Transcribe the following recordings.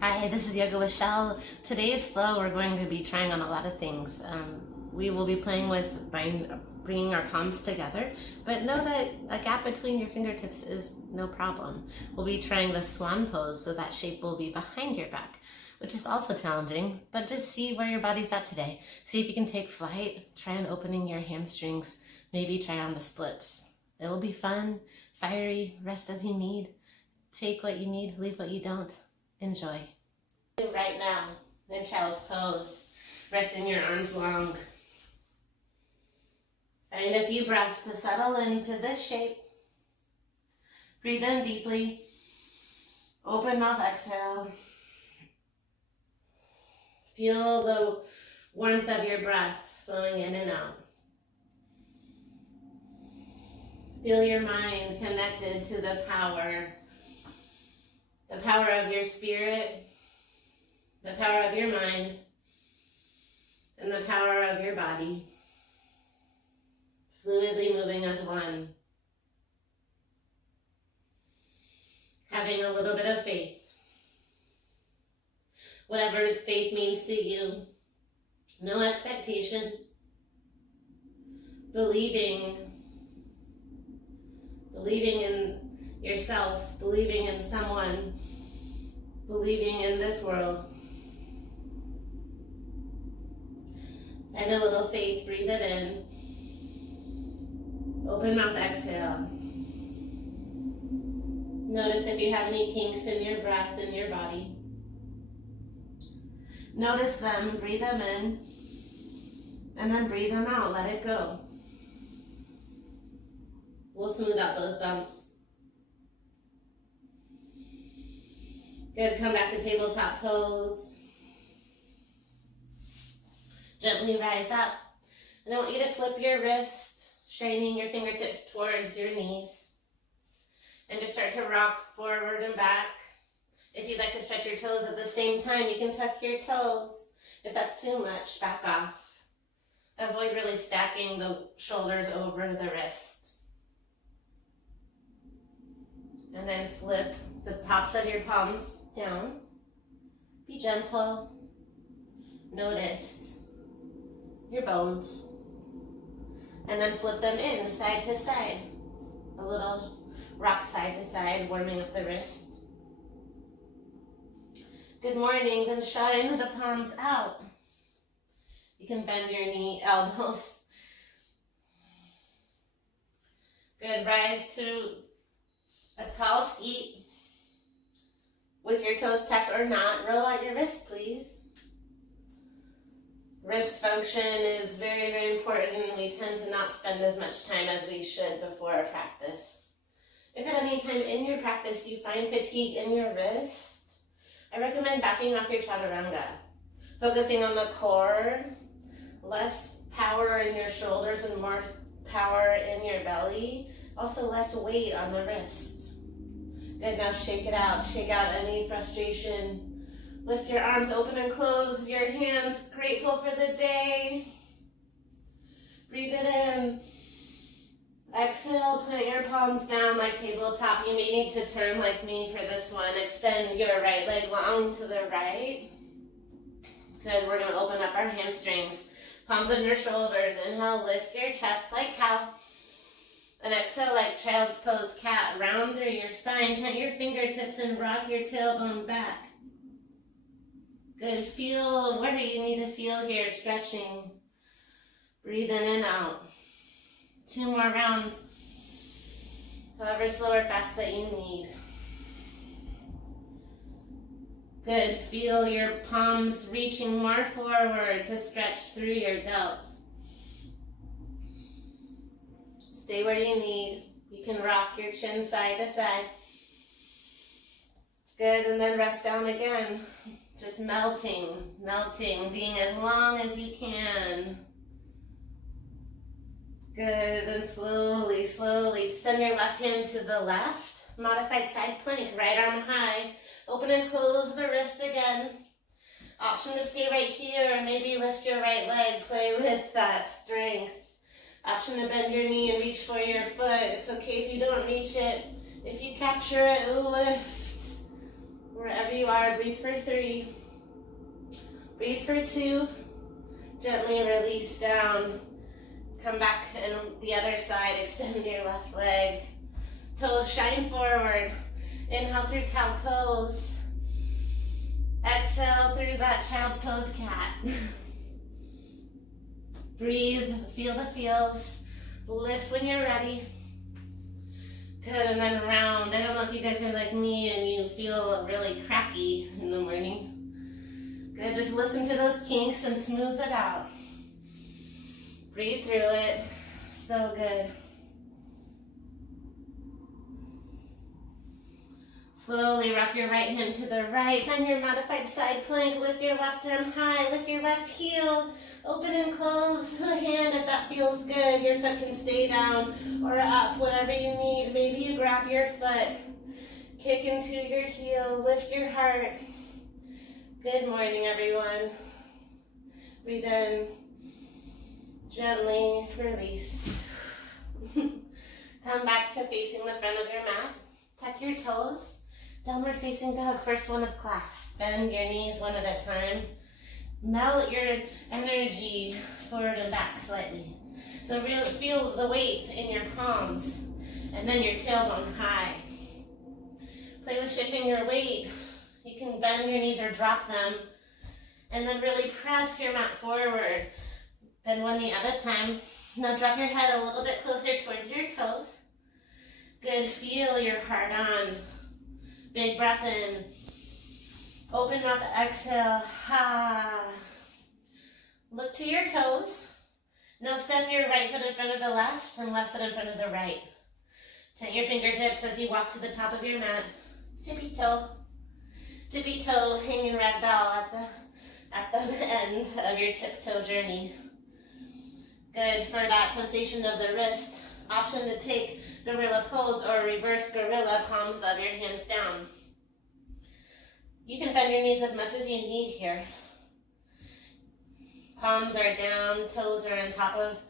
Hi, this is Yoga with Shell. Today's flow, we're going to be trying on a lot of things. We will be playing with bringing our palms together, but know that a gap between your fingertips is no problem. We'll be trying the swan pose, so that shape will be behind your back, which is also challenging, but just see where your body's at today. See if you can take flight, try on opening your hamstrings, maybe try on the splits. It will be fun, fiery, rest as you need. Take what you need, leave what you don't. Enjoy. Right now, in child's pose, resting your arms long. Find a few breaths to settle into this shape. Breathe in deeply. Open mouth, exhale. Feel the warmth of your breath flowing in and out. Feel your mind connected to the power of your spirit, the power of your mind, and the power of your body, fluidly moving as one. Having a little bit of faith. Whatever faith means to you, no expectation, believing in yourself, believing in someone, believing in this world. Find a little faith, breathe it in. Open mouth, exhale. Notice if you have any kinks in your breath, in your body. Notice them, breathe them in, and then breathe them out, let it go. We'll smooth out those bumps. Good, come back to tabletop pose. Gently rise up. And I want you to flip your wrist, shining your fingertips towards your knees. And just start to rock forward and back. If you'd like to stretch your toes at the same time, you can tuck your toes. If that's too much, back off. Avoid really stacking the shoulders over the wrist. And then flip the tops of your palms down. Be gentle. Notice your bones. And then flip them in side to side. A little rock side to side, warming up the wrist. Good morning. Then shine the palms out. You can bend your elbows. Good. Rise to a tall seat with your toes tucked or not. Roll out your wrists, please. Wrist function is very, very important. We tend to not spend as much time as we should before a practice. If at any time in your practice you find fatigue in your wrist, I recommend backing off your chaturanga. Focusing on the core, less power in your shoulders and more power in your belly. Also less weight on the wrist. Good, now shake it out. Shake out any frustration. Lift your arms open and close your hands. Grateful for the day. Breathe it in. Exhale, plant your palms down like tabletop. You may need to turn like me for this one. Extend your right leg long to the right. Good, we're gonna open up our hamstrings. Palms on your shoulders. Inhale, lift your chest like cow. And exhale like child's pose, cat. Round through your spine, tent your fingertips and rock your tailbone back. Good, feel where you need to feel here, stretching. Breathe in and out. 2 more rounds, however slow or fast that you need. Good, feel your palms reaching more forward to stretch through your delts. Stay where you need. You can rock your chin side to side. Good, and then rest down again. Just melting, being as long as you can. Good, and slowly, send your left hand to the left. Modified side plank, right arm high. Open and close the wrist again. Option to stay right here, or maybe lift your right leg. Play with that strength. Option to bend your knee and reach for your foot. It's okay if you don't reach it. If you capture it, lift. Wherever you are, breathe for 3. Breathe for 2. Gently release down. Come back and the other side, extend your left leg. Toes shine forward. Inhale through cow pose. Exhale through that child's pose cat. Breathe, feel the feels. Lift when you're ready. Good, and then round. I don't know if you guys are like me and you feel really cracky in the morning. Good, just listen to those kinks and smooth it out. Breathe through it. So good. Slowly rock your right hand to the right. Find your modified side plank. Lift your left arm high. Lift your left heel. Open and close the hand if that feels good. Your foot can stay down or up, whatever you need. Maybe you grab your foot. Kick into your heel. Lift your heart. Good morning, everyone. Breathe in. Gently release. Come back to facing the front of your mat. Tuck your toes. Downward facing dog, first one of class. Bend your knees one at a time. Melt your energy forward and back slightly. So really feel the weight in your palms and then your tailbone high. Play with shifting your weight. You can bend your knees or drop them and then really press your mat forward. Bend one knee at a time. Now drop your head a little bit closer towards your toes. Good, feel your heart on. Big breath in. Open mouth, exhale. Ha. Look to your toes. Now step your right foot in front of the left and left foot in front of the right. Tent your fingertips as you walk to the top of your mat. Tippy toe. Tippy toe, hanging ragdoll at the end of your tiptoe journey. Good for that sensation of the wrist. Option to take gorilla pose or reverse gorilla, palms of your hands down. You can bend your knees as much as you need here. Palms are down, toes are on top of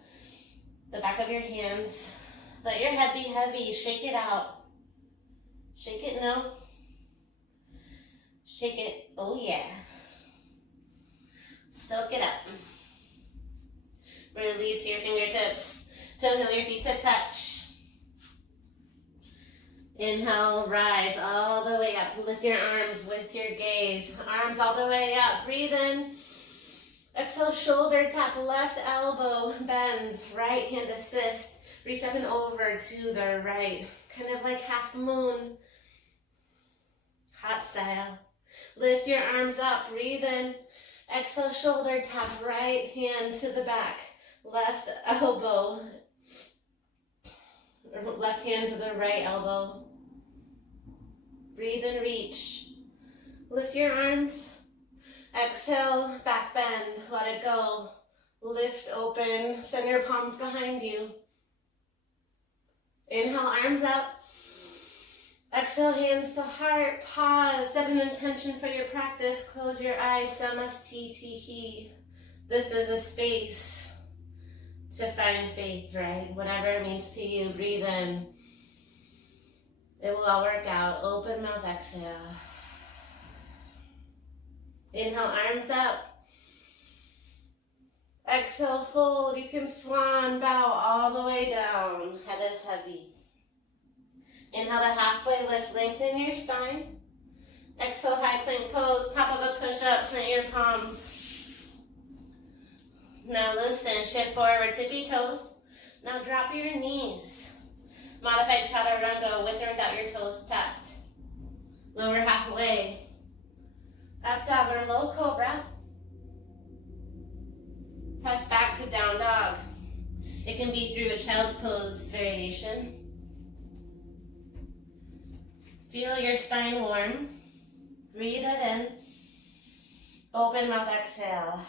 the back of your hands. Let your head be heavy, shake it out. Shake it, no. Shake it, oh yeah. Soak it up. Release your fingertips. Toe heel your feet to touch. Inhale, rise all the way up. Lift your arms with your gaze. Arms all the way up. Breathe in. Exhale, shoulder tap. Left elbow bends. Right hand assist. Reach up and over to the right. Kind of like half moon. Hot style. Lift your arms up. Breathe in. Exhale, shoulder tap. Right hand to the back. Left elbow. Left hand to the right elbow. Breathe and reach. Lift your arms. Exhale, back bend. Let it go. Lift open. Send your palms behind you. Inhale, arms up. Exhale, hands to heart. Pause. Set an intention for your practice. Close your eyes. Samastitihi. This is a space to find faith, right? Whatever it means to you, breathe in. It will all work out. Open mouth, exhale. Inhale, arms up. Exhale, fold. You can swan, bow all the way down. Head is heavy. Inhale to halfway lift, lengthen your spine. Exhale, high plank pose, top of a push-up, plant your palms. Now listen, shift forward, tippy toes. Now drop your knees. Modified chaturanga with or without your toes tucked. Lower halfway. Up dog or low cobra. Press back to down dog. It can be through a child's pose variation. Feel your spine warm. Breathe it in. Open mouth, exhale.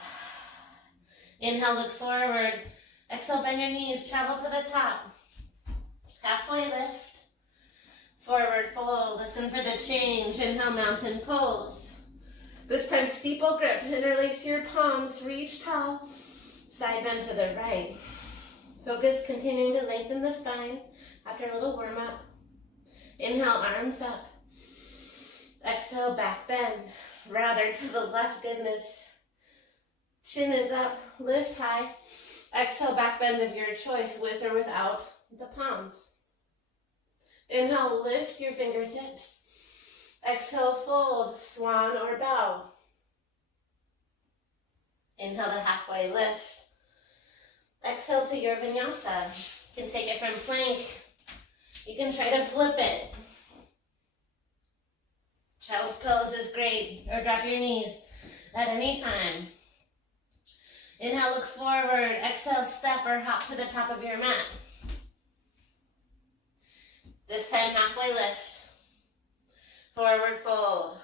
Inhale, look forward. Exhale, bend your knees, travel to the top. Halfway lift. Forward fold, listen for the change. Inhale, mountain pose. This time, steeple grip. Interlace your palms, reach tall. Side bend to the right. Focus, continuing to lengthen the spine after a little warm up. Inhale, arms up. Exhale, back bend. Rather to the left, goodness. Chin is up, lift high. Exhale, back bend of your choice, with or without the palms. Inhale, lift your fingertips. Exhale, fold, swan or bow. Inhale to halfway lift. Exhale to your vinyasa. You can take it from plank. You can try to flip it. Child's pose is great, or drop your knees at any time. Inhale, look forward. Exhale, step or hop to the top of your mat. This time, halfway lift. Forward fold.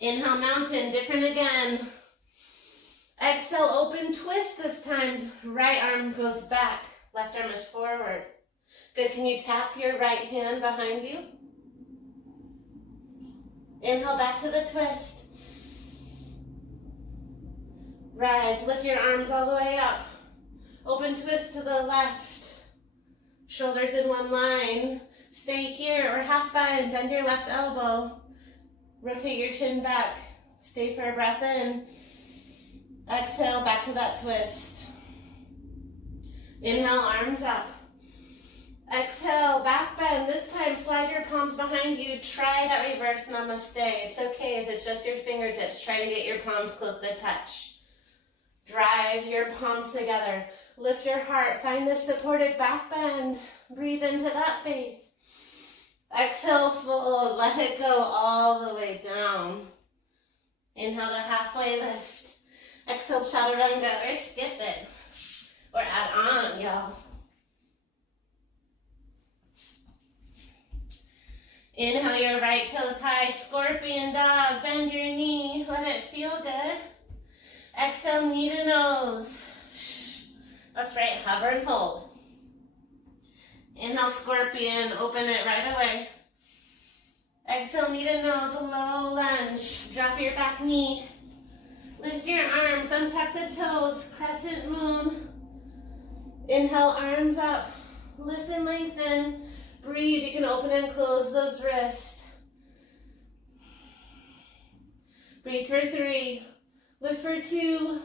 Inhale, mountain, different again. Exhale, open twist this time. Right arm goes back, left arm is forward. Good, can you tap your right hand behind you? Inhale, back to the twist. Rise, lift your arms all the way up. Open twist to the left. Shoulders in one line. Stay here or half bind, bend your left elbow. Rotate your chin back. Stay for a breath in. Exhale, back to that twist. Inhale, arms up. Exhale, back bend. This time, slide your palms behind you. Try that reverse namaste. It's okay if it's just your fingertips. Try to get your palms close to touch. Drive your palms together. Lift your heart. Find this supported back bend. Breathe into that faith. Exhale, fold. Let it go all the way down. Inhale to halfway lift. Exhale, chaturanga, or skip it. Or add on, y'all. Inhale your right toes high, scorpion dog, bend your knee, let it feel good. Exhale, knee to nose. That's right, hover and hold. Inhale, scorpion, open it right away. Exhale, knee to nose, a low lunge. Drop your back knee. Lift your arms, untuck the toes, crescent moon. Inhale, arms up, lift and lengthen. Breathe, you can open and close those wrists. Breathe for 3, lift for 2.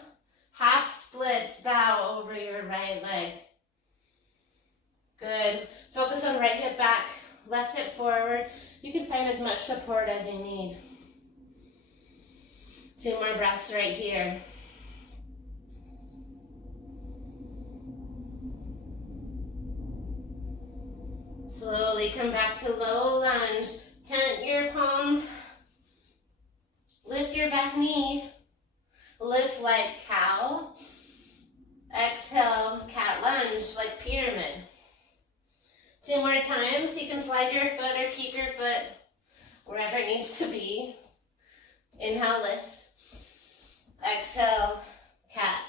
Half splits, bow over your right leg. Good. Focus on right hip back, left hip forward. You can find as much support as you need. 2 more breaths right here. Slowly come back to low lunge. Tent your palms. Lift your back knee. Lift like cow. Exhale, cat lunge like pyramid. 2 more times. You can slide your foot or keep your foot wherever it needs to be. Inhale, lift. Exhale, cat.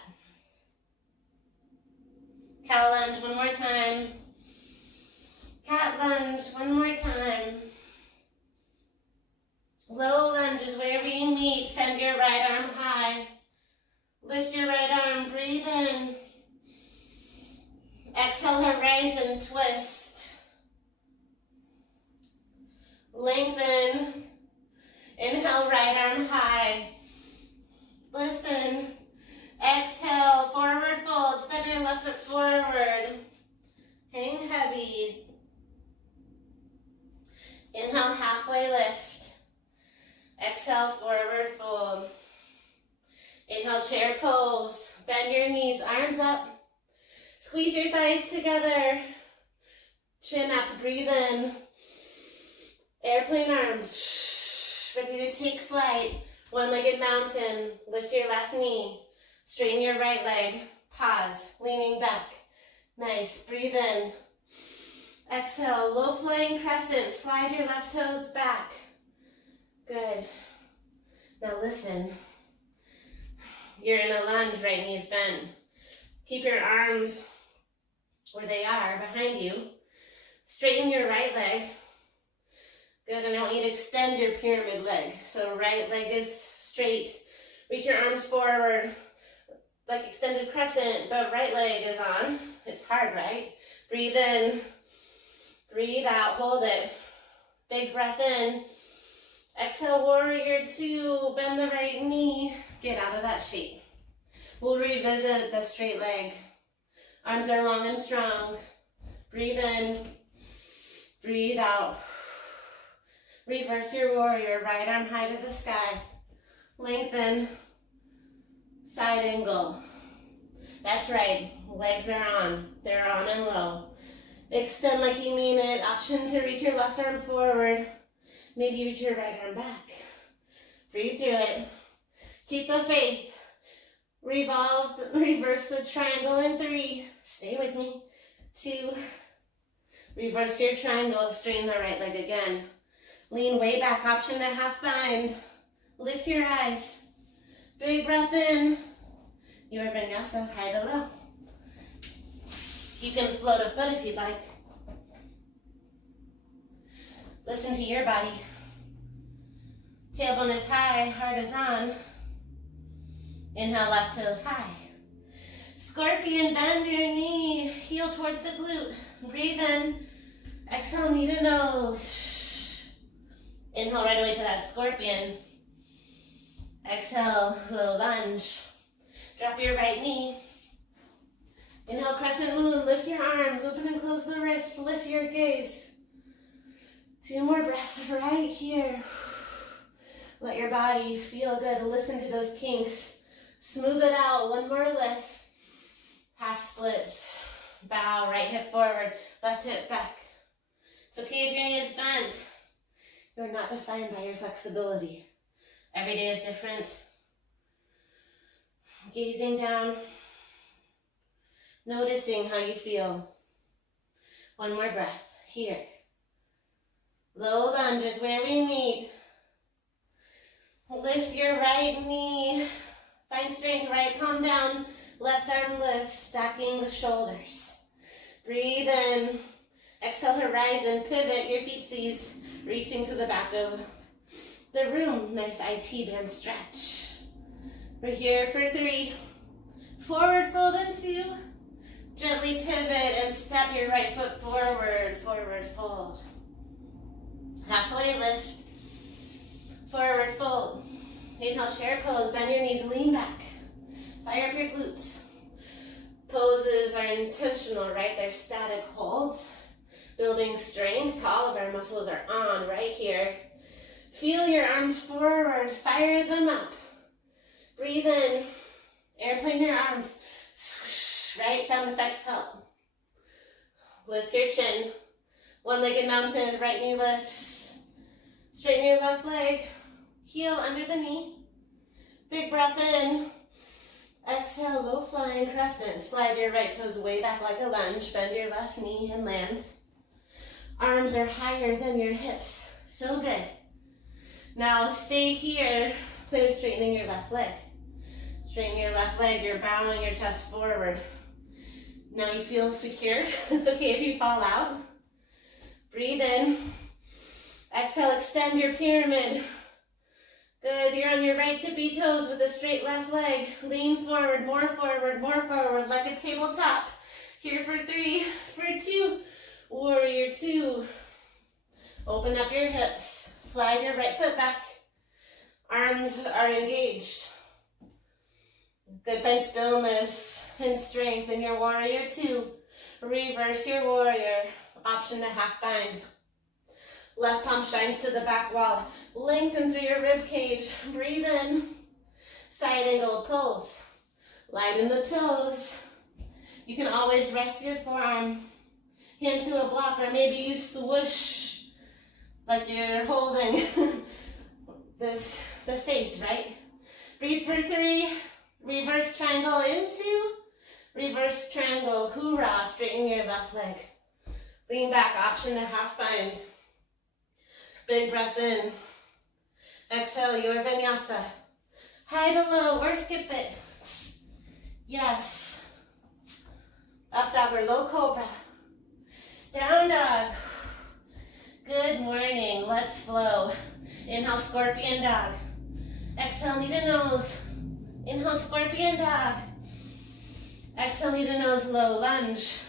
Cow lunge, 1 more time. Cat lunge, 1 more time. Low lunge is where we meet. Send your right arm high. Lift your right arm, breathe in. Exhale, horizon twist. Lengthen. Inhale, right arm high. Listen. Exhale, forward fold. Step your left foot forward. Hang heavy. Inhale, halfway lift. Exhale, forward fold. Inhale, chair pose. Bend your knees, arms up. Squeeze your thighs together. Chin up, breathe in. Airplane arms. Ready to take flight. One-legged mountain. Lift your left knee. Straighten your right leg. Pause, leaning back. Nice, breathe in. Exhale, low flying crescent. Slide your left toes back. Good. Now listen. You're in a lunge, right knee's bent. Keep your arms where they are, behind you. Straighten your right leg. Good, and I want you to extend your pyramid leg. So right leg is straight. Reach your arms forward, like extended crescent, but right leg is on. It's hard, right? Breathe in, breathe out, hold it. Big breath in. Exhale, warrior two, bend the right knee, get out of that shape. We'll revisit the straight leg. Arms are long and strong. Breathe in, breathe out. Reverse your warrior, right arm high to the sky. Lengthen, side angle. That's right, legs are on. They're on and low. Extend like you mean it. Option to reach your left arm forward. Maybe reach your right arm back. Breathe through it. Keep the faith. Revolve, reverse the triangle in 3. Stay with me. 2. Reverse your triangle, straighten the right leg again. Lean way back, option to half bind. Lift your eyes. Big breath in. Your vinyasa, high to low. You can float a foot if you'd like. Listen to your body. Tailbone is high, heart is on. Inhale, left toes high. Scorpion, bend your knee, heel towards the glute. Breathe in. Exhale, knee to nose. Inhale right away to that scorpion. Exhale, low lunge. Drop your right knee. Inhale, crescent moon, lift your arms, open and close the wrists, lift your gaze. 2 more breaths right here. Let your body feel good, listen to those kinks. Smooth it out, 1 more lift. Half splits. Bow, right hip forward, left hip back. It's okay if your knee is bent. You're not defined by your flexibility. Every day is different. Gazing down. Noticing how you feel. 1 more breath, here. Low lunge is where we meet. Lift your right knee. Find strength, right palm down. Left arm lifts, stacking the shoulders. Breathe in. Exhale, horizon, pivot your feetsies, reaching to the back of the room. Nice IT band stretch. We're here for 3. Forward fold in 2. Gently pivot and step your right foot forward, forward fold. Halfway lift, forward fold. Inhale, chair pose, bend your knees, lean back. Fire up your glutes. Poses are intentional, right? They're static holds. Building strength, all of our muscles are on right here. Feel your arms forward, fire them up. Breathe in, airplane your arms. Swoosh, right? Sound effects help. Lift your chin. One-legged mountain, right knee lifts. Straighten your left leg. Heel under the knee. Big breath in. Exhale, low flying crescent. Slide your right toes way back like a lunge. Bend your left knee and land. Arms are higher than your hips. So good. Now stay here. Play with straightening your left leg. Straighten your left leg. You're bowing your chest forward. Now you feel secure. It's okay if you fall out. Breathe in. Exhale, extend your pyramid. Good, you're on your right tippy toes with a straight left leg. Lean forward, more like a tabletop. Here for 3, for 2, warrior 2. Open up your hips, slide your right foot back. Arms are engaged. Good, find stillness and strength in your warrior 2. Reverse your warrior, option to half bind. Left palm shines to the back wall. Lengthen through your rib cage. Breathe in. Side angle pose. Lighten the toes. You can always rest your forearm. Hand to a block, or maybe you swoosh like you're holding the faith, right? Breathe for 3. Reverse triangle into. Reverse triangle. Hoorah. Straighten your left leg. Lean back. Option to half bind. Big breath in. Exhale, your vinyasa. High to low, or skip it. Yes. Up dog or low cobra. Down dog. Good morning, let's flow. Inhale, scorpion dog. Exhale, knee to nose. Inhale, scorpion dog. Exhale, knee to nose, low lunge.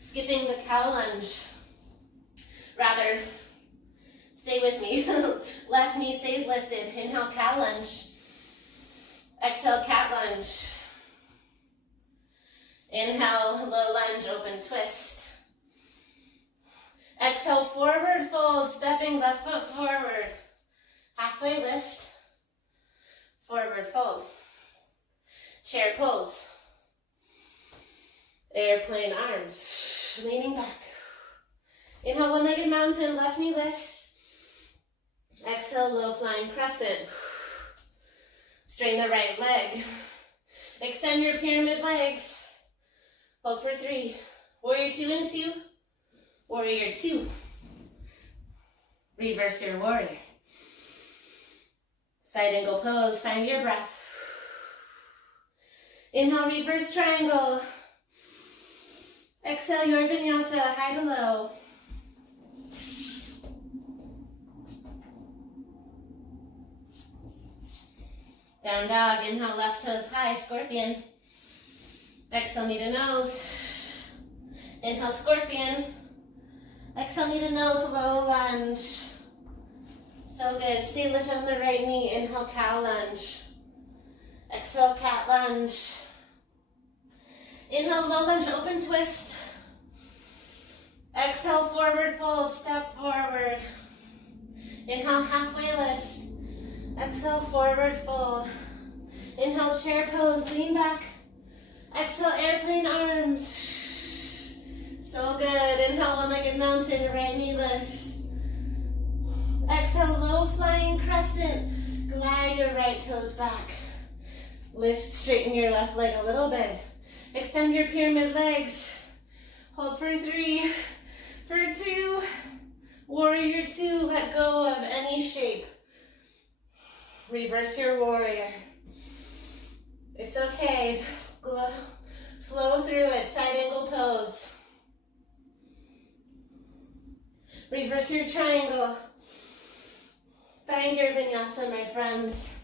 Skipping the cow lunge. Rather, Stay with me. Left knee stays lifted. Inhale, cat lunge. Exhale, cat lunge. Inhale, low lunge, open twist. Exhale, forward fold, stepping left foot forward. Halfway lift, forward fold. Chair pose. Airplane arms, leaning back. Inhale, one-legged mountain, left knee lifts. Exhale, low flying crescent. Straighten the right leg. Extend your pyramid legs. Hold for 3. Warrior 2 and 2. Warrior 2. Reverse your warrior. Side angle pose, find your breath. Inhale, reverse triangle. Exhale, your vinyasa, high to low. Down dog, inhale, left toes high, scorpion. Exhale, knee to nose. Inhale, scorpion. Exhale, knee to nose, low lunge. So good. Stay lifted on the right knee. Inhale, cow lunge. Exhale, cat lunge. Inhale, low lunge, open twist. Exhale, forward fold, step forward. Inhale, halfway lift. Exhale, forward fold. Inhale, chair pose, lean back. Exhale, airplane arms. So good. Inhale, one-legged mountain, right knee lifts. Exhale, low flying crescent. Glide your right toes back. Lift, straighten your left leg a little bit. Extend your pyramid legs. Hold for 3, for 2. Warrior 2, let go of any shape. Reverse your warrior. It's okay. Flow through it. Side angle pose. Reverse your triangle. Find your vinyasa, my friends.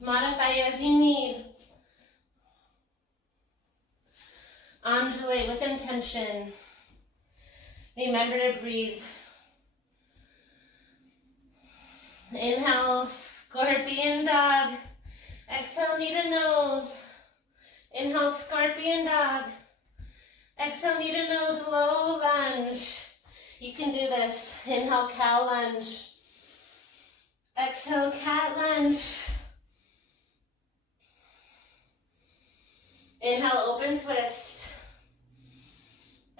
Modify as you need. Undulate with intention. Remember to breathe. Inhale, scorpion dog. Exhale, knee to nose. Inhale, scorpion dog. Exhale, knee to nose, low lunge. You can do this. Inhale, cow lunge. Exhale, cat lunge. Inhale, open twist.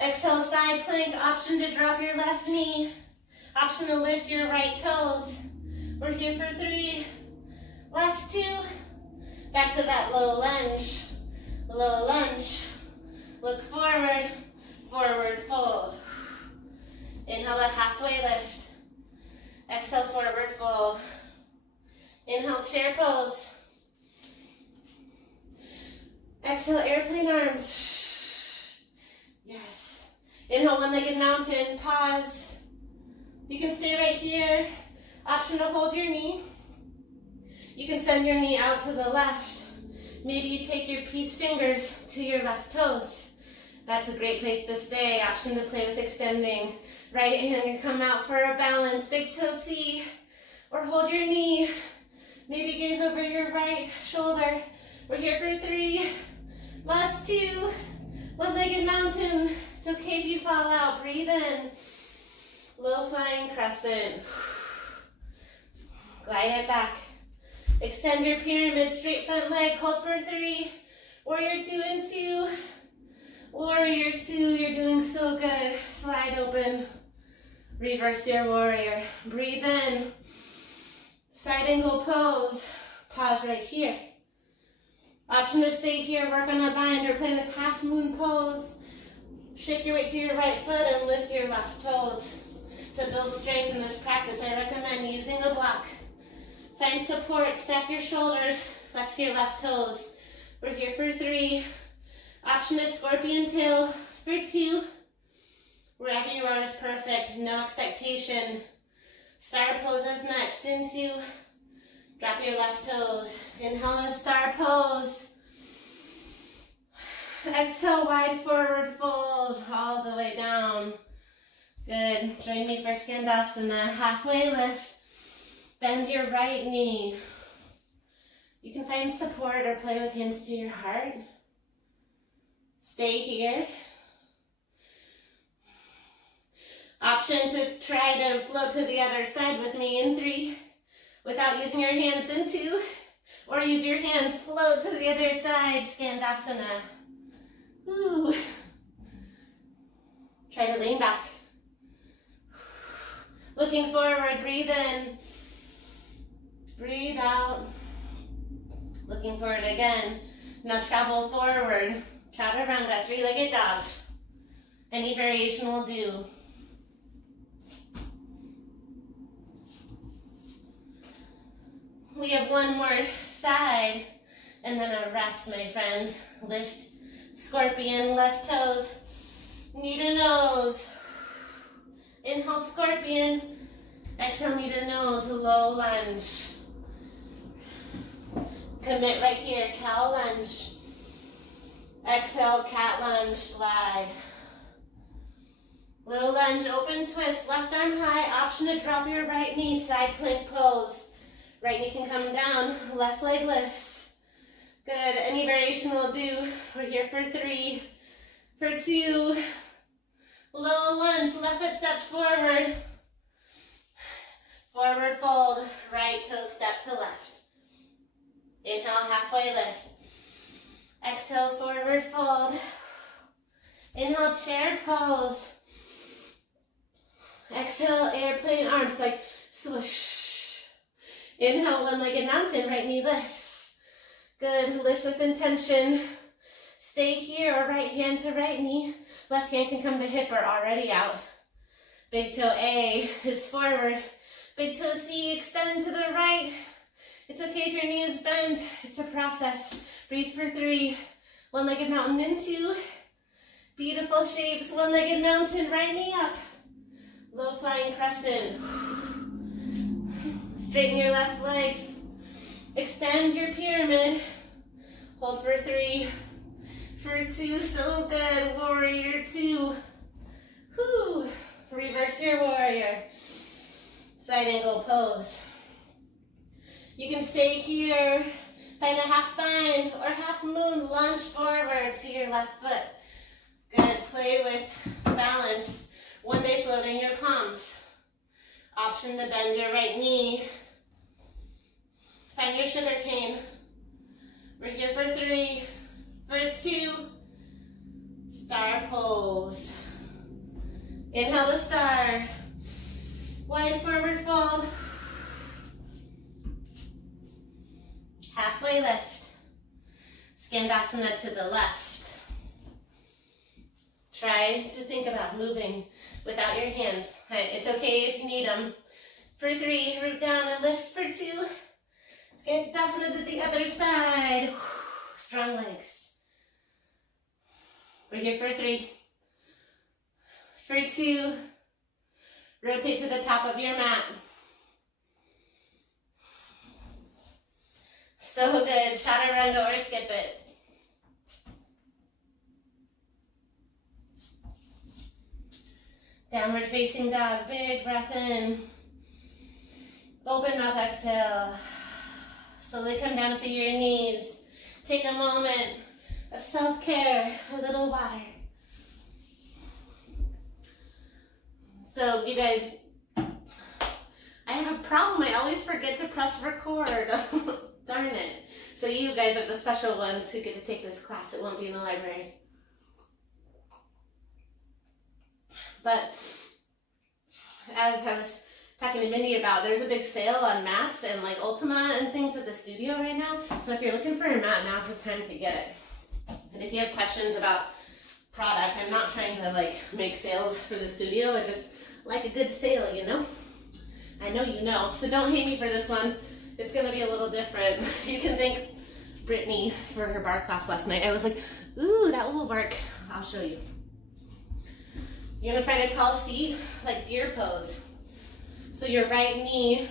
Exhale, side plank. Option to drop your left knee. Option to lift your right toes. We're here for 3. Last 2. Back to that low lunge. Low lunge. Look forward. Forward fold. Inhale, a halfway lift. Exhale, forward fold. Inhale, chair pose. Exhale, airplane arms. Yes. Inhale, one-legged mountain. Pause. You can stay right here. Option to hold your knee. You can send your knee out to the left. Maybe you take your peace fingers to your left toes. That's a great place to stay. Option to play with extending. Right hand can come out for a balance. Big toe C. Or hold your knee. Maybe gaze over your right shoulder. We're here for 3. Last 2. One-legged mountain. It's okay if you fall out. Breathe in. Low flying crescent. Glide it back. Extend your pyramid, straight front leg, hold for 3. Warrior 2 and 2. Warrior 2, you're doing so good. Slide open. Reverse your warrior. Breathe in. Side angle pose. Pause right here. Option to stay here, work on a bind, or play with half moon pose. Shift your weight to your right foot and lift your left toes. To build strength in this practice, I recommend using a block. Find support, stack your shoulders, flex your left toes. We're here for 3. Option is scorpion tail for 2. Wherever you are is perfect, no expectation. Star pose is next. Into, drop your left toes. Inhale a star pose. Exhale, wide forward fold all the way down. Good. Join me for Skandasana. Halfway lift. Bend your right knee. You can find support or play with hands to your heart. Stay here. Option to try to float to the other side with me in 3 without using your hands in 2, or use your hands, float to the other side, Skandasana. Ooh. Try to lean back. Looking forward, breathe in. Breathe out. Looking forward again. Now travel forward. Chaturanga, 3-legged dog. Any variation will do. We have one more side, and then a rest, my friends. Lift, scorpion, left toes, knee to nose. Inhale, scorpion. Exhale, knee to nose, low lunge. Commit right here, cow lunge. Exhale, cat lunge, slide. Low lunge, open twist, left arm high. Option to drop your right knee, side plank pose. Right knee can come down, left leg lifts. Good, any variation will do. We're here for 3, for 2. Low lunge, left foot steps forward. Forward fold, right toe step to left. Inhale, halfway lift. Exhale, forward fold. Inhale, chair pose. Exhale, airplane arms, like swoosh. Inhale, one-legged mountain, right knee lifts. Good, lift with intention. Stay here, or right hand to right knee. Left hand can come to hip or already out. Big toe A is forward. Big toe C, extend to the right. It's okay if your knee is bent. It's a process. Breathe for 3. One-legged mountain in 2. Beautiful shapes. One-legged mountain, right knee up. Low flying crescent. Straighten your left leg. Extend your pyramid. Hold for 3. For 2, so good. Warrior 2. Whew. Reverse your warrior. Side angle pose. You can stay here. Find a half bind or half moon. Lunge forward to your left foot. Good. Play with balance. One day floating your palms. Option to bend your right knee. Find your sugar cane. We're here for 3, for 2. Star pose. Inhale to star. Wide forward fold. Halfway lift. Skandasana to the left. Try to think about moving without your hands. It's okay if you need them. For 3, root down and lift for 2. Skandasana to the other side. Strong legs. We're here for 3. For 2, rotate to the top of your mat. So good. Chaturanga or skip it. Downward facing dog. Big breath in. Open mouth exhale. Slowly come down to your knees. Take a moment of self-care. A little water. So you guys, I have a problem. I always forget to press record. Darn it. So you guys are the special ones who get to take this class. It won't be in the library. But as I was talking to Mindy about, there's a big sale on mats and like Ultima and things at the studio right now. So if you're looking for a mat, now's the time to get it. And if you have questions about product, I'm not trying to like make sales for the studio. I just like a good sale, you know? I know you know. So don't hate me for this one. It's going to be a little different. You can thank Brittany for her bar class last night. I was like, ooh, that will work. I'll show you. You're going to find a tall seat, like deer pose. So your right knee,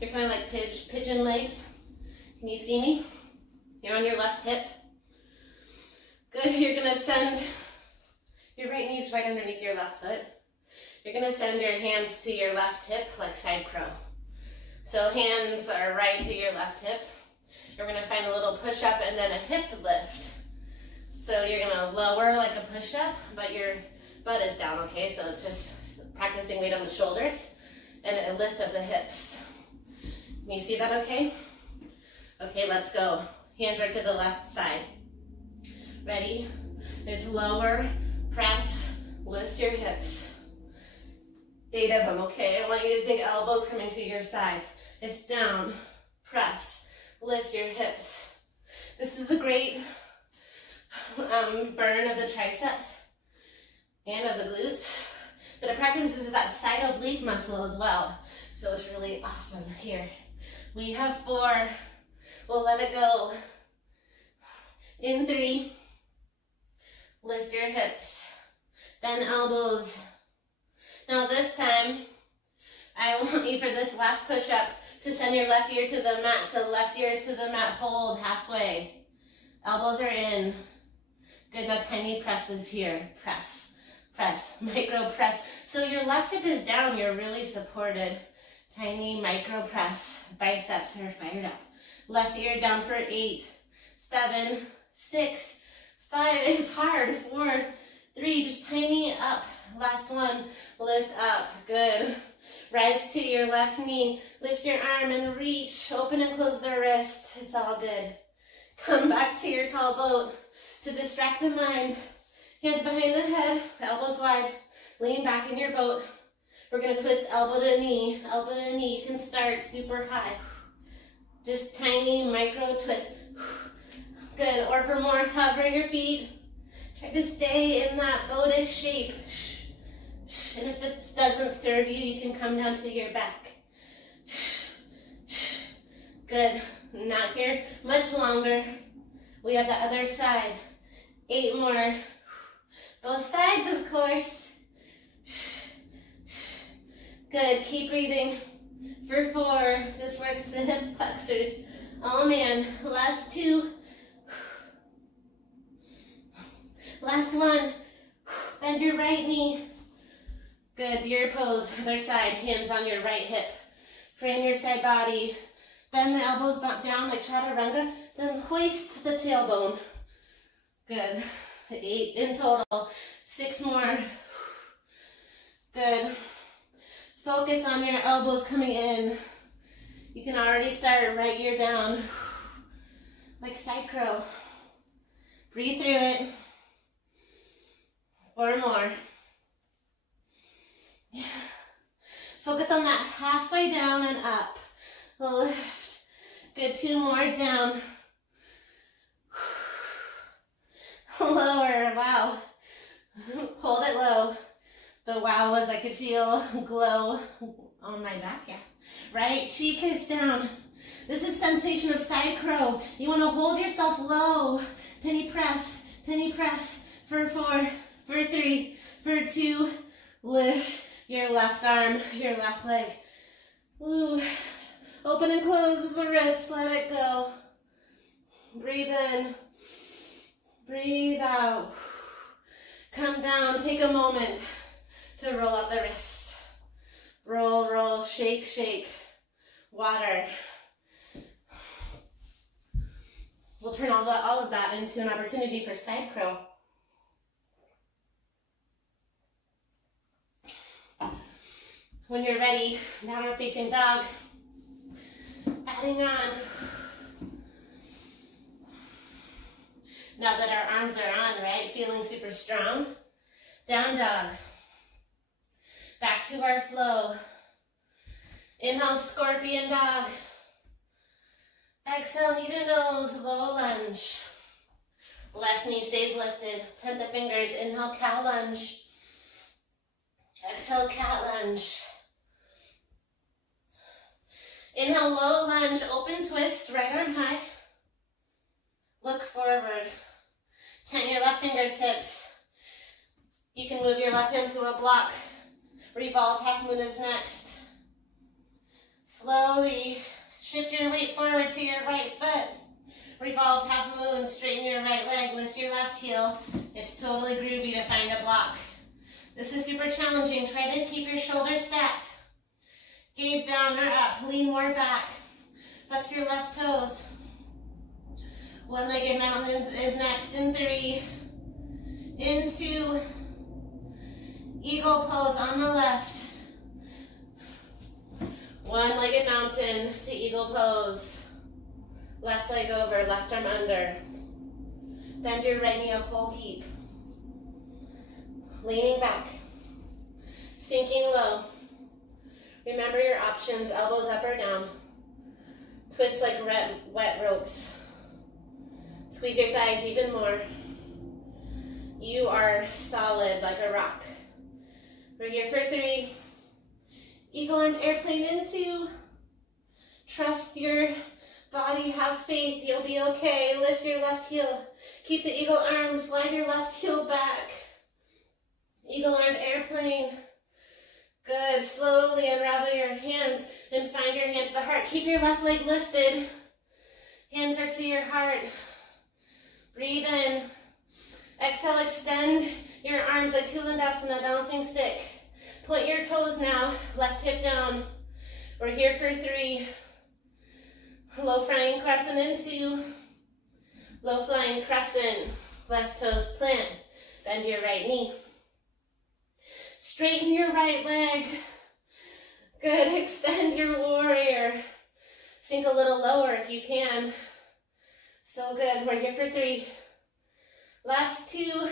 you're kind of like pigeon legs. Can you see me? You're on your left hip. Good, you're going to send your right knee right underneath your left foot. You're gonna send your hands to your left hip like side crow. So hands are right to your left hip. You're gonna find a little push-up and then a hip lift. So you're gonna lower like a push-up, but your butt is down, okay? So it's just practicing weight on the shoulders and a lift of the hips. Can you see that okay? Okay, let's go. Hands are to the left side. Ready? It's lower, press, lift your hips. 8 of them, okay? I want you to think elbows coming to your side. It's down, press, lift your hips. This is a great burn of the triceps and of the glutes, but it practices that side oblique muscle as well. So it's really awesome. Here, we have 4. We'll let it go. In 3, lift your hips, bend elbows. Now this time, I want you for this last push-up to send your left ear to the mat. So left ear is to the mat, hold halfway. Elbows are in. Good, now tiny presses here. Press, press, micro press. So your left hip is down, you're really supported. Tiny micro press, biceps are fired up. Left ear down for 8, 7, 6, 5, it's hard, 4, 3, just tiny up. Last one, lift up, good. Rise to your left knee, lift your arm and reach, open and close the wrist, it's all good. Come back to your tall boat to distract the mind. Hands behind the head, elbows wide, lean back in your boat. We're gonna twist elbow to knee, you can start super high. Just tiny micro twist. Good, or for more, hover your feet. Try to stay in that boatish shape. And if this doesn't serve you, you can come down to your back. Good, not here much longer. We have the other side. 8 more. Both sides, of course. Good, keep breathing. For 4, this works the hip flexors. Oh man, last 2. Last 1. Bend your right knee. Good, deer pose, other side, hands on your right hip. Frame your side body. Bend the elbows down like chaturanga, then hoist the tailbone. Good, 8 in total. 6 more. Good. Focus on your elbows coming in. You can already start right ear down, like side crow. Breathe through it. 4 more. Focus on that halfway down and up. Lift. Good, 2 more down. Lower, wow. Hold it low. The wow was I could feel glow on my back, yeah. Right cheek is down. This is sensation of side crow. You want to hold yourself low. Tiny press for 4, for 3, for 2. Lift your left arm, your left leg. Ooh. Open and close the wrist, let it go. Breathe in, breathe out. Come down, take a moment to roll up the wrist. Roll, roll, shake, shake. Water. We'll turn all of that into an opportunity for side crow. When you're ready, downward facing dog. Adding on. Now that our arms are on, right? Feeling super strong. Down dog. Back to our flow. Inhale, scorpion dog. Exhale, knee to nose, low lunge. Left knee stays lifted. 10 the fingers. Inhale, cow lunge. Exhale, cat lunge. Inhale, low lunge, open twist, right arm high. Look forward. Tent your left fingertips. You can move your left hand to a block. Revolved half moon is next. Slowly shift your weight forward to your right foot. Revolved half moon, straighten your right leg, lift your left heel. It's totally groovy to find a block. This is super challenging. Try to keep your shoulders stacked. Gaze down or up. Lean more back. Flex your left toes. One-legged mountains is next in 3. Into eagle pose on the left. One-legged mountain to eagle pose. Left leg over, left arm under. Bend your right knee a whole heap. Leaning back. Sinking low. Remember your options, elbows up or down. Twist like wet ropes. Squeeze your thighs even more. You are solid like a rock. We're here for 3. Eagle arm airplane in 2. Trust your body, have faith, you'll be okay. Lift your left heel. Keep the eagle arm, slide your left heel back. Eagle arm airplane. Good, slowly unravel your hands and find your hands to the heart. Keep your left leg lifted. Hands are to your heart. Breathe in. Exhale, extend your arms like Tulandasana, balancing stick. Point your toes now, left hip down. We're here for 3. Low flying crescent into. Low flying crescent. Left toes plant. Bend your right knee. Straighten your right leg. Good, extend your warrior. Sink a little lower if you can. So good, we're here for 3. Last 2.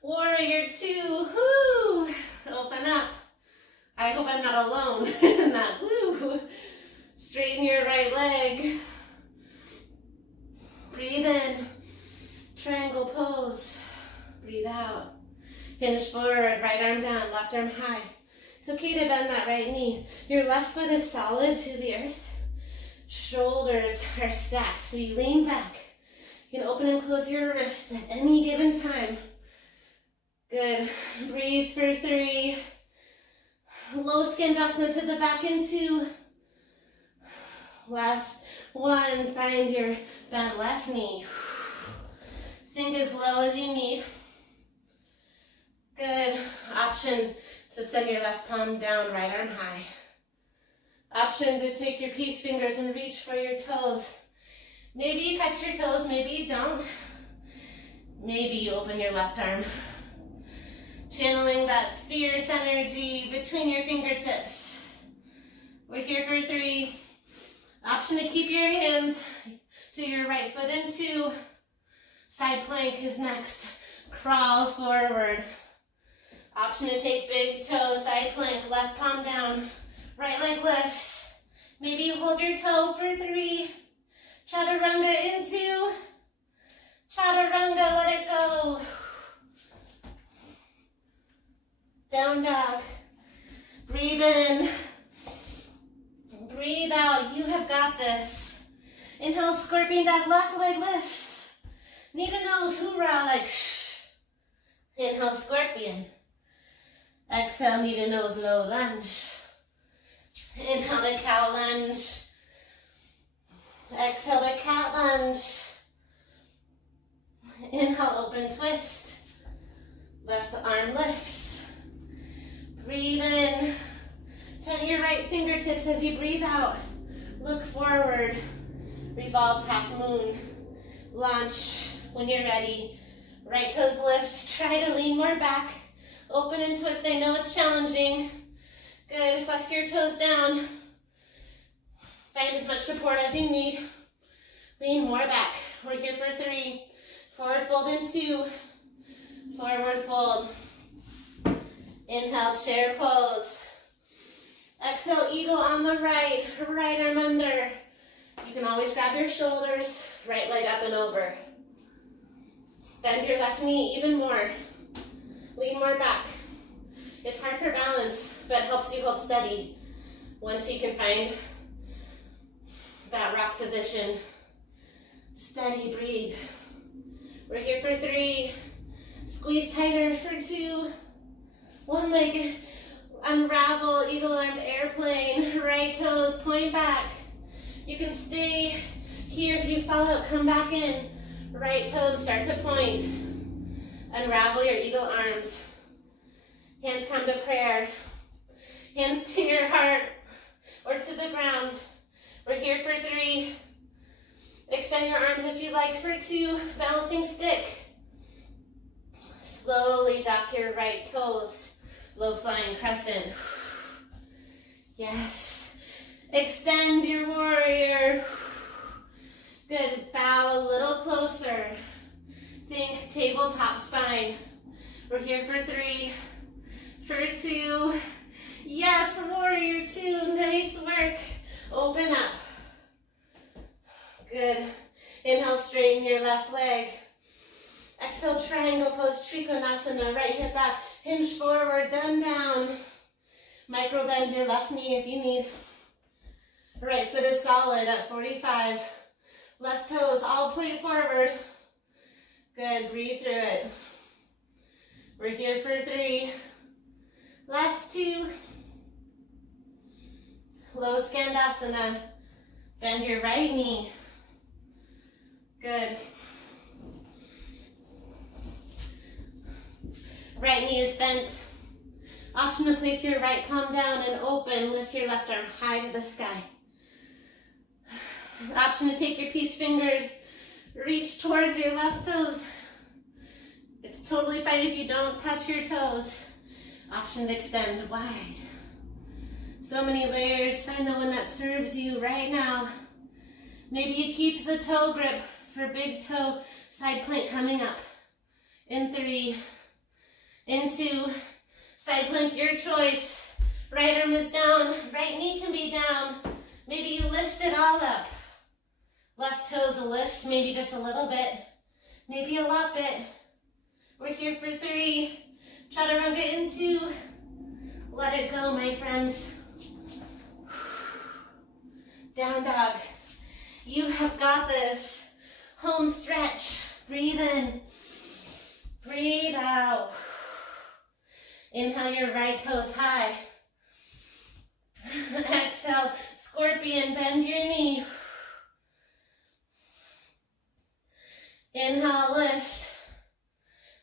Warrior 2, woo! Open up. I hope I'm not alone in that, woo! Straighten your right leg. Breathe in. Triangle pose. Breathe out. Hinge forward, right arm down, left arm high. It's okay to bend that right knee. Your left foot is solid to the earth. Shoulders are stacked, so you lean back. You can open and close your wrists at any given time. Good. Breathe for 3. Low skandasana to the back in 2. Last 1. Find your bent left knee. Sink as low as you need. Good. Option to set your left palm down, right arm high. Option to take your peace fingers and reach for your toes. Maybe you catch your toes, maybe you don't. Maybe you open your left arm. Channeling that fierce energy between your fingertips. We're here for 3. Option to keep your hands to your right foot in 2. Side plank is next. Crawl forward. Option to take big toes, side plank, left palm down. Right leg lifts. Maybe you hold your toe for 3. Chaturanga in 2. Chaturanga, let it go. Down dog. Breathe in. Breathe out. You have got this. Inhale, scorpion dog, left leg lifts. Knee to nose, hoorah, like shh. Inhale, scorpion. Exhale, knee to nose, low lunge. Inhale the cow lunge. Exhale the cat lunge. Inhale, open twist. Left arm lifts. Breathe in. Turn your right fingertips as you breathe out. Look forward. Revolved half moon. Launch when you're ready. Right toes lift. Try to lean more back. Open and twist. I know it's challenging. Good. Flex your toes down. Find as much support as you need. Lean more back. We're here for 3. Forward fold in 2. Forward fold. Inhale, chair pose. Exhale, eagle on the right. Right arm under. You can always grab your shoulders. Right leg up and over. Bend your left knee even more. Lean more back. It's hard for balance, but helps you hold steady once you can find that rock position. Steady, breathe. We're here for 3. Squeeze tighter for 2. One leg, unravel, eagle armed airplane. Right toes, point back. You can stay here if you fall out, come back in. Right toes start to point. Unravel your eagle arms. Hands come to prayer. Hands to your heart or to the ground. We're here for 3. Extend your arms if you like for 2. Balancing stick. Slowly dock your right toes. Low flying crescent. Yes. Extend your warrior. Good. Bow a little closer. Think tabletop spine. We're here for 3, for 2. Yes, warrior 2. Nice work. Open up. Good. Inhale, straighten your left leg. Exhale, triangle pose, Trikonasana. Right hip back. Hinge forward, then down. Micro bend your left knee if you need. Right foot is solid at 45. Left toes all point forward. Good, breathe through it. We're here for 3. Last 2. Low Skandasana. Bend your right knee. Good. Right knee is bent. Option to place your right palm down and open. Lift your left arm high to the sky. Option to take your peace fingers. Reach towards your left toes. It's totally fine if you don't touch your toes. Option to extend wide. So many layers. Find the one that serves you right now. Maybe you keep the toe grip for big toe side plank coming up. In 3. In 2. Side plank, your choice. Right arm is down. Right knee can be down. Maybe you lift it all up. Left toes a lift, maybe just a little bit. Maybe a lot bit. We're here for 3. Chaturanga in 2. Let it go, my friends. Down dog. You have got this. Home stretch. Breathe in. Breathe out. Inhale your right toes high. Exhale, scorpion, bend your knee. Inhale, lift.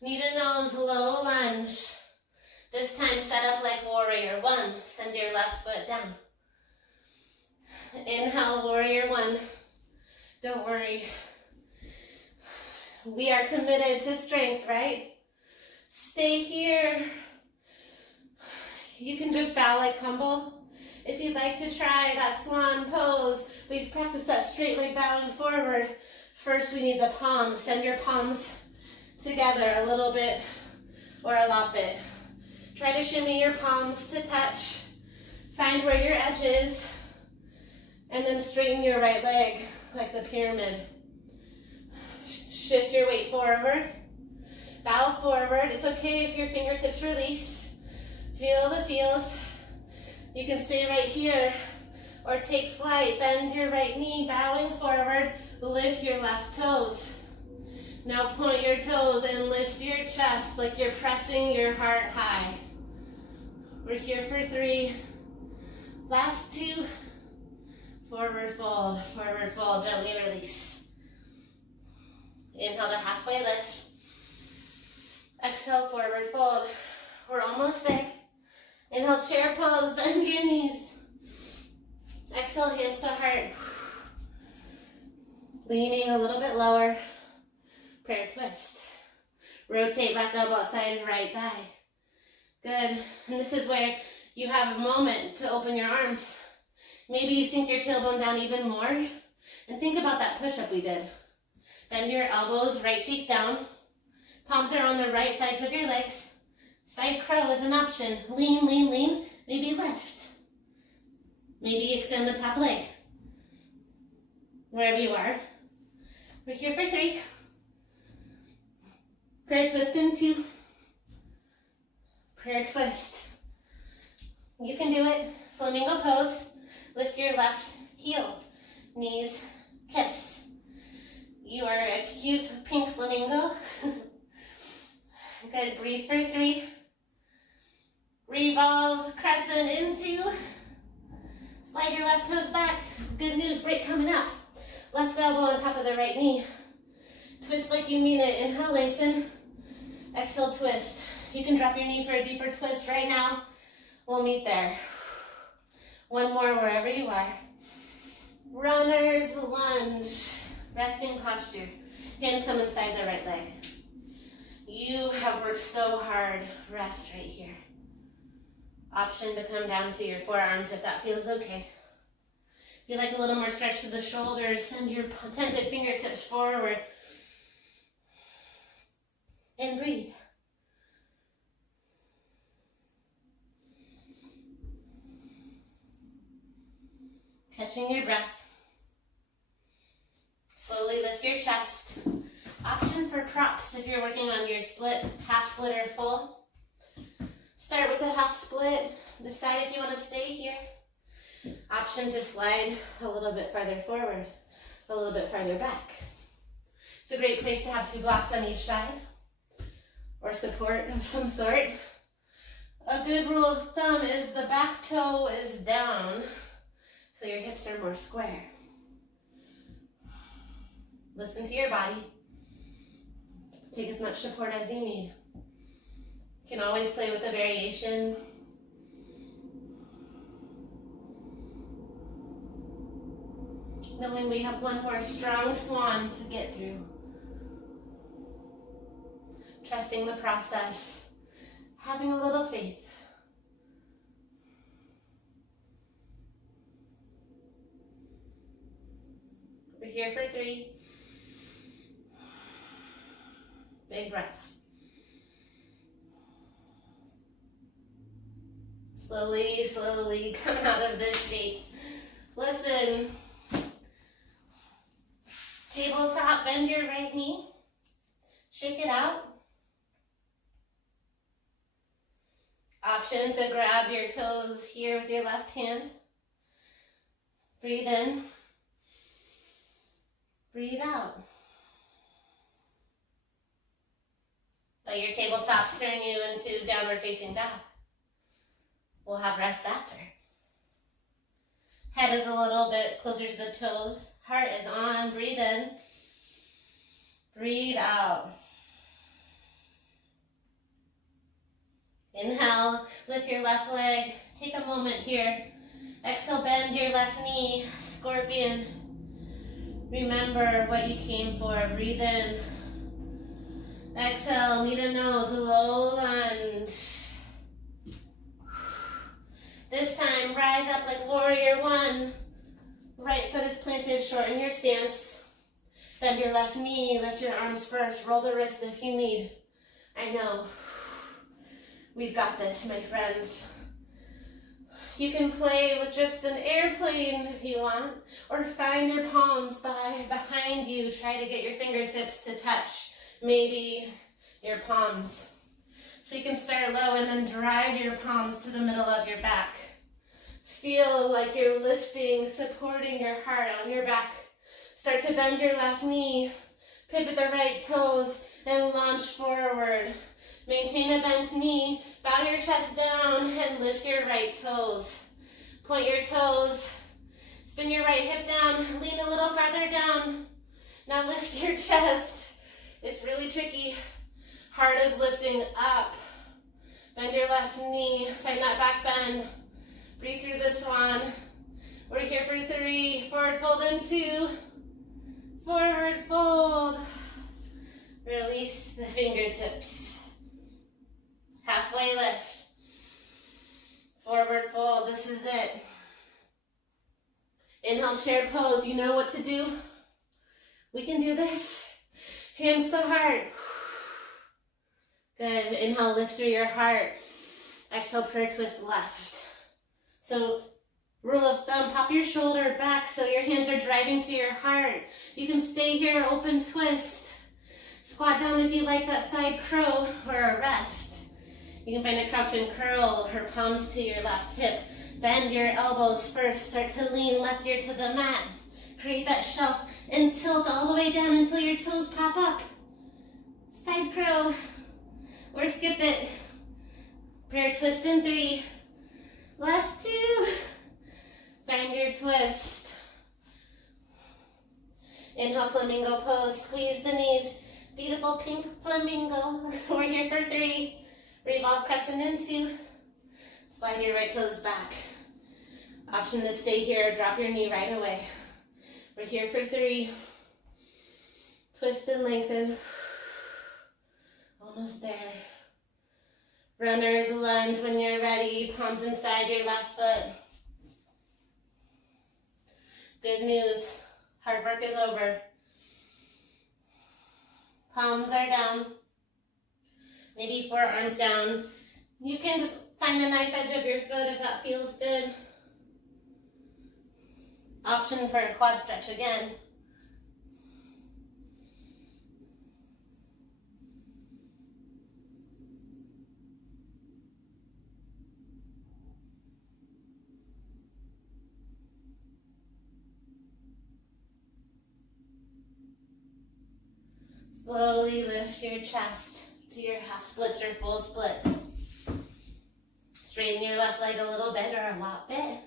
Knee to nose, low lunge. This time set up like warrior 1. Send your left foot down. Inhale, warrior 1. Don't worry. We are committed to strength, right? Stay here. You can just bow like humble. If you'd like to try that swan pose, we've practiced that straight leg bowing forward. First, we need the palms. Send your palms together a little bit or a lot bit. Try to shimmy your palms to touch. Find where your edge is, and then straighten your right leg like the pyramid. Shift your weight forward. Bow forward. It's okay if your fingertips release. Feel the feels. You can stay right here or take flight. Bend your right knee, bowing forward. Lift your left toes. Now point your toes and lift your chest like you're pressing your heart high. We're here for 3. Last 2. Forward fold, gently release. Inhale to halfway lift. Exhale, forward fold. We're almost there. Inhale, chair pose, bend your knees. Exhale, hands to heart. Leaning a little bit lower. Prayer twist. Rotate left elbow outside right thigh. Good. And this is where you have a moment to open your arms. Maybe you sink your tailbone down even more. And think about that push-up we did. Bend your elbows, right cheek down. Palms are on the right sides of your legs. Side crow is an option. Lean, lean, lean. Maybe lift. Maybe extend the top leg. Wherever you are. We're here for 3. Prayer twist in 2. Prayer twist. You can do it. Flamingo pose. Lift your left heel. Knees kiss. You are a cute pink flamingo. Good. Breathe for 3. Revolved crescent into. Slide your left toes back. Good news, break coming up. Left elbow on top of the right knee. Twist like you mean it. Inhale, lengthen. Exhale, twist. You can drop your knee for a deeper twist right now. We'll meet there. One more wherever you are. Runner's lunge. Resting posture. Hands come inside the right leg. You have worked so hard. Rest right here. Option to come down to your forearms if that feels okay. If you like a little more stretch to the shoulders, send your tented fingertips forward. And breathe. Catching your breath. Slowly lift your chest. Option for props if you're working on your split, half split or full. Start with a half split. Decide if you want to stay here. Option to slide a little bit farther forward, a little bit farther back. It's a great place to have 2 blocks on each side or support of some sort. A good rule of thumb is the back toe is down so your hips are more square. Listen to your body. Take as much support as you need. You can always play with the variation. Knowing we have one more strong swan to get through. Trusting the process. Having a little faith. We're here for 3. Big breaths. Slowly, slowly come out of this shape. Listen. Tabletop, bend your right knee. Shake it out. Option to grab your toes here with your left hand. Breathe in. Breathe out. Let your tabletop turn you into downward facing dog. We'll have rest after. Head is a little bit closer to the toes. Heart is on. Breathe in. Breathe out. Inhale, lift your left leg. Take a moment here. Exhale, bend your left knee. Scorpion. Remember what you came for. Breathe in. Exhale, knee to nose, low lunge. This time, rise up like warrior 1. Right foot is planted, shorten your stance. Bend your left knee, lift your arms first, roll the wrists if you need. I know. We've got this, my friends. You can play with just an airplane if you want, or find your palms behind you. Try to get your fingertips to touch, maybe your palms. So you can start low and then drive your palms to the middle of your back. Feel like you're lifting, supporting your heart on your back. Start to bend your left knee, pivot the right toes, and launch forward. Maintain a bent knee, bow your chest down, and lift your right toes. Point your toes, spin your right hip down, lean a little farther down. Now lift your chest. It's really tricky. Heart is lifting up. Bend your left knee, find that back bend. Breathe through the swan. We're here for 3, forward fold and 2. Forward fold. Release the fingertips. Halfway lift. Forward fold, this is it. Inhale, chair pose. You know what to do. We can do this. Hands to heart. Good. Inhale, lift through your heart. Exhale, prayer twist left. So, rule of thumb, pop your shoulder back so your hands are driving to your heart. You can stay here, open twist. Squat down if you like that side crow or a rest. You can find a crouch and curl, her palms to your left hip. Bend your elbows first. Start to lean left ear to the mat. Create that shelf and tilt all the way down until your toes pop up. Side crow or skip it. Prayer twist in 3. Last 2. Find your twist. Inhale, flamingo pose. Squeeze the knees. Beautiful pink flamingo. We're here for 3. Revolve crescent into. Slide your right toes back. Option to stay here or drop your knee right away. We're here for 3. Twist and lengthen. Almost there. Runners lunge when you're ready. Palms inside your left foot. Good news. Hard work is over. Palms are down. Maybe forearms down. You can find the knife edge of your foot if that feels good. Option for a quad stretch again. Slowly lift your chest to your half splits or full splits. Straighten your left leg a little bit or a lot bit.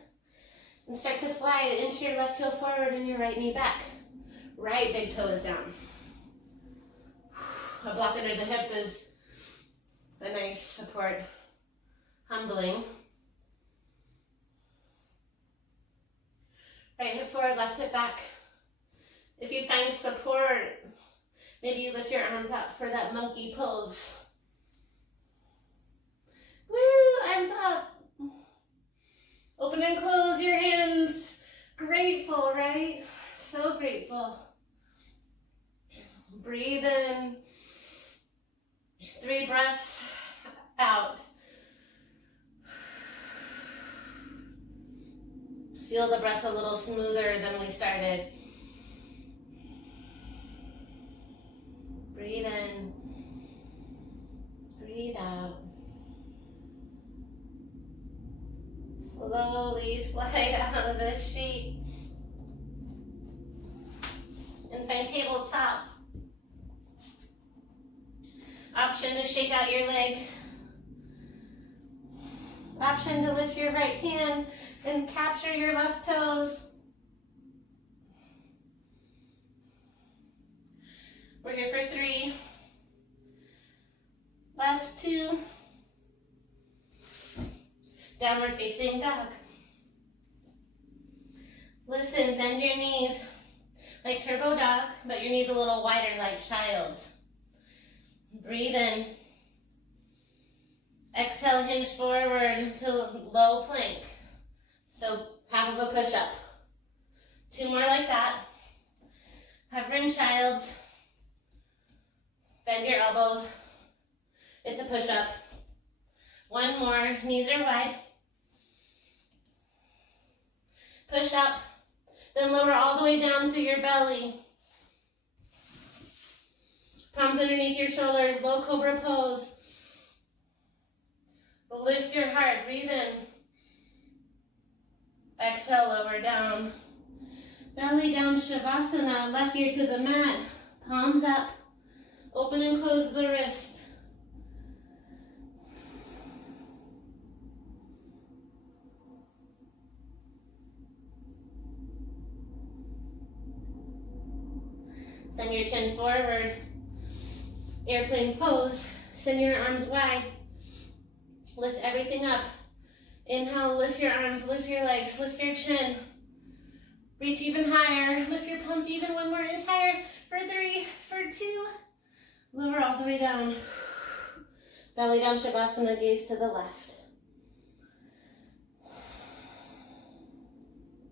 And start to slide into your left heel forward and your right knee back. Right big toe is down. A block under the hip is a nice support. Humbling. Right hip forward, left hip back. If you find support, maybe you lift your arms up for that monkey pose. Woo, arms up. Open and close your hands. Grateful, right? So grateful. Breathe in. 3 breaths out. Feel the breath a little smoother than we started. Breathe in. Breathe out. Slowly slide out of the sheet. And find tabletop. Option to shake out your leg. Option to lift your right hand and capture your left toes. We're here for 3. Last 2. Downward facing dog. Listen, bend your knees like turbo dog, but your knees a little wider like child's. Breathe in. Exhale, hinge forward to low plank. So half of a push-up. 2 more like that. Hovering child's. Bend your elbows. It's a push-up. 1 more. Knees are wide. Push up. Then lower all the way down to your belly. Palms underneath your shoulders. Low cobra pose. Lift your heart. Breathe in. Exhale, lower down. Belly down, Shavasana. Left ear to the mat. Palms up. Open and close the wrist. Send your chin forward. Airplane pose. Send your arms wide. Lift everything up. Inhale, lift your arms, lift your legs, lift your chin. Reach even higher. Lift your palms even 1 more inch higher. For 3, for 2. Lower all the way down. Belly down, Shavasana, gaze to the left.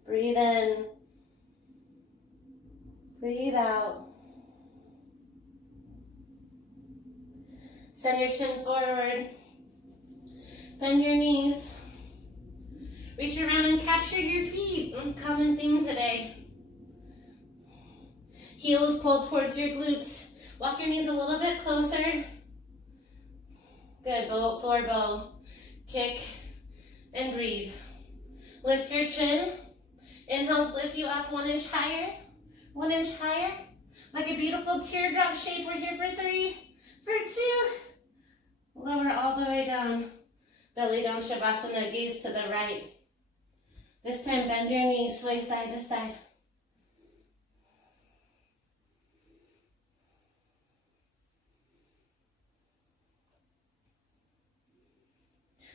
Breathe in. Breathe out. Send your chin forward. Bend your knees. Reach around and capture your feet. Common theme today. Heels pulled towards your glutes. Walk your knees a little bit closer. Good, bow, floor bow. Kick and breathe. Lift your chin. Inhales lift you up 1 inch higher. 1 inch higher. Like a beautiful teardrop shape. We're here for 3, for 2. Lower all the way down. Belly down, Shavasana, gaze to the right. This time, bend your knees, sway side to side.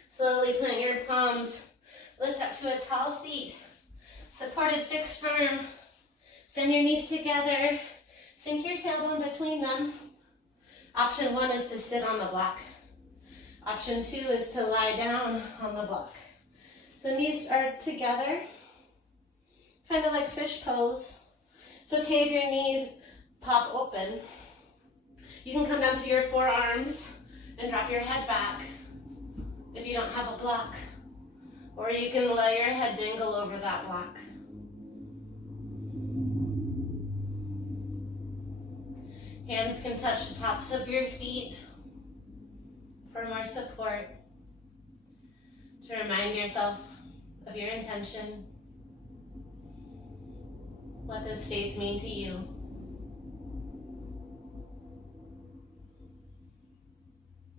Slowly plant your palms, lift up to a tall seat, supported, fixed, firm. Send your knees together, sink your tailbone between them. Option 1 is to sit on the block. Option 2 is to lie down on the block. So knees are together, kind of like fish pose. It's okay if your knees pop open. You can come down to your forearms and drop your head back if you don't have a block. Or you can let your head dangle over that block. Hands can touch the tops of your feet for more support. To remind yourself of your intention. What does faith mean to you?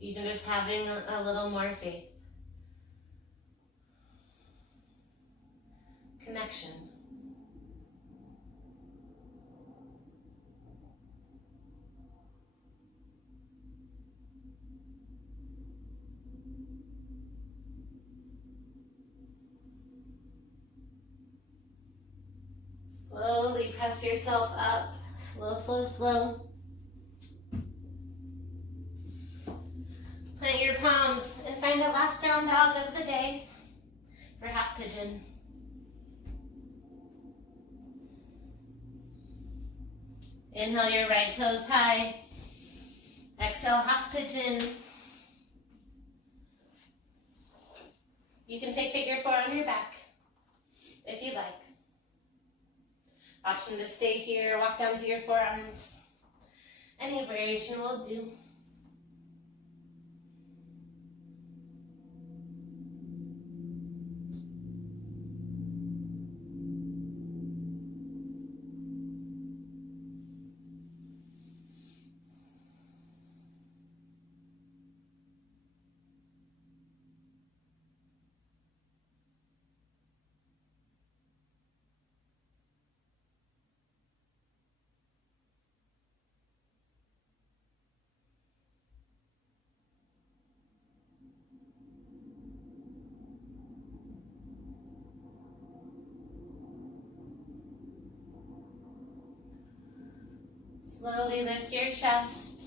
Even just having a little more faith. Connection. Slowly press yourself up. Slow, slow, slow. Plant your palms and find the last down dog of the day for half pigeon. Inhale your right toes high. Exhale, half pigeon. You can take figure 4 on your back if you like. Option to stay here, walk down to your forearms. Any variation will do. Slowly lift your chest.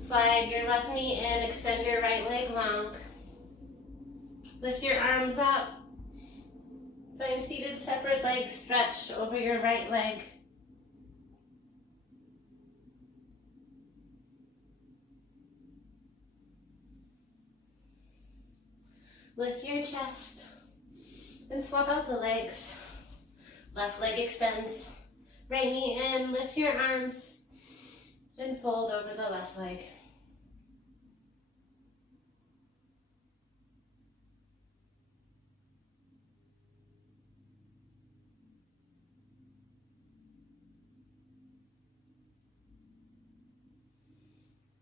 Slide your left knee in, extend your right leg long. Lift your arms up. Find seated separate leg stretch over your right leg. Lift your chest and swap out the legs. Left leg extends. Right knee in, lift your arms, and fold over the left leg.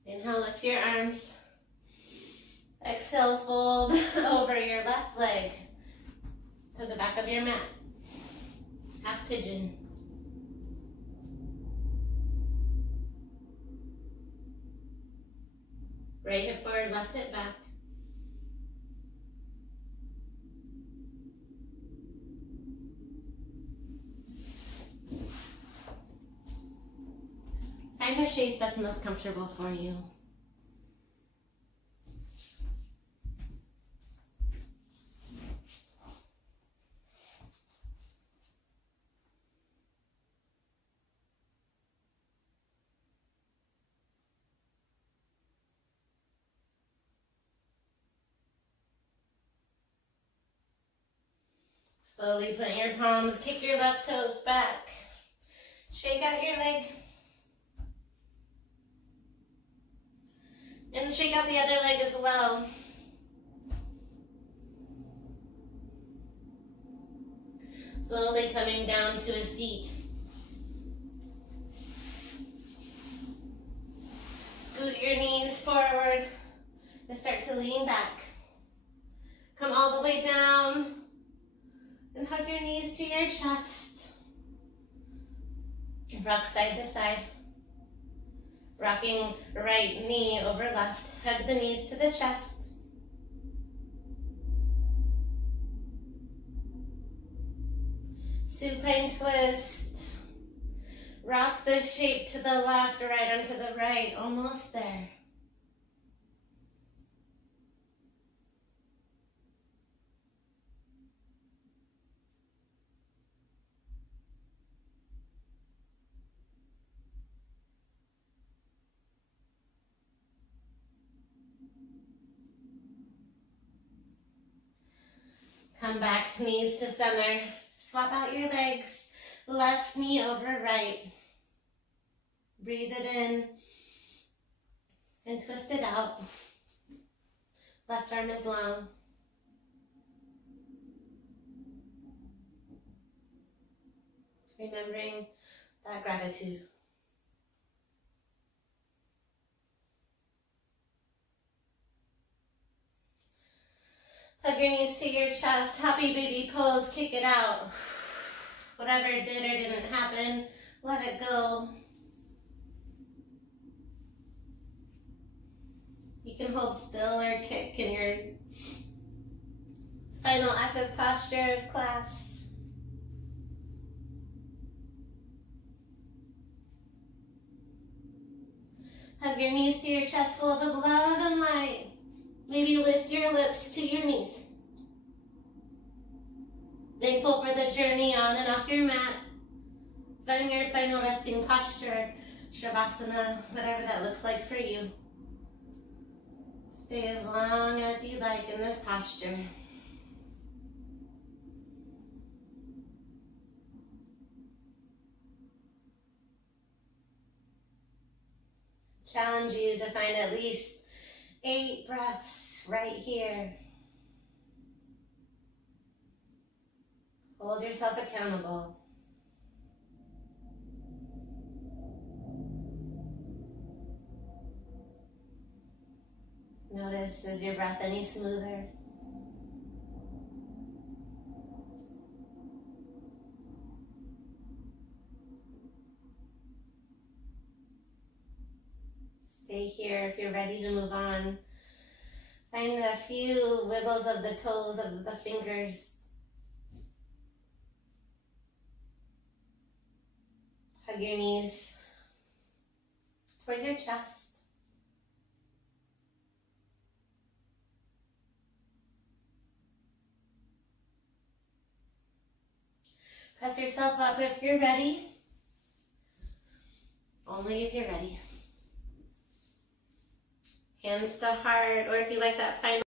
Inhale, lift your arms. Exhale, fold over your left leg to the back of your mat. Half pigeon. Right hip forward, left hip back. Find a shape that's most comfortable for you. Slowly plant your palms, kick your left toes back. Shake out your leg. And shake out the other leg as well. Slowly coming down to a seat. Scoot your knees forward and start to lean back. Come all the way down. And hug your knees to your chest. Rock side to side. Rocking right knee over left. Hug the knees to the chest. Supine twist. Rock the shape to the left, right onto the right. Almost there. Come back, knees to center. Swap out your legs. Left knee over right. Breathe it in and twist it out. Left arm is long. Remembering that gratitude. Hug your knees to your chest. Happy baby pose. Kick it out. Whatever did or didn't happen, let it go. You can hold still or kick in your final active posture of class. Hug your knees to your chest full of love and light. Maybe lift your lips to your knees. Thankful for the journey on and off your mat. Find your final resting posture, Shavasana, whatever that looks like for you. Stay as long as you like in this posture. Challenge you to find at least 8 breaths right here. Hold yourself accountable. Notice, is your breath any smoother? Stay here if you're ready to move on. Find a few wiggles of the toes, of the fingers. Hug your knees towards your chest. Press yourself up if you're ready. Only if you're ready. Hands to heart, or if you like that final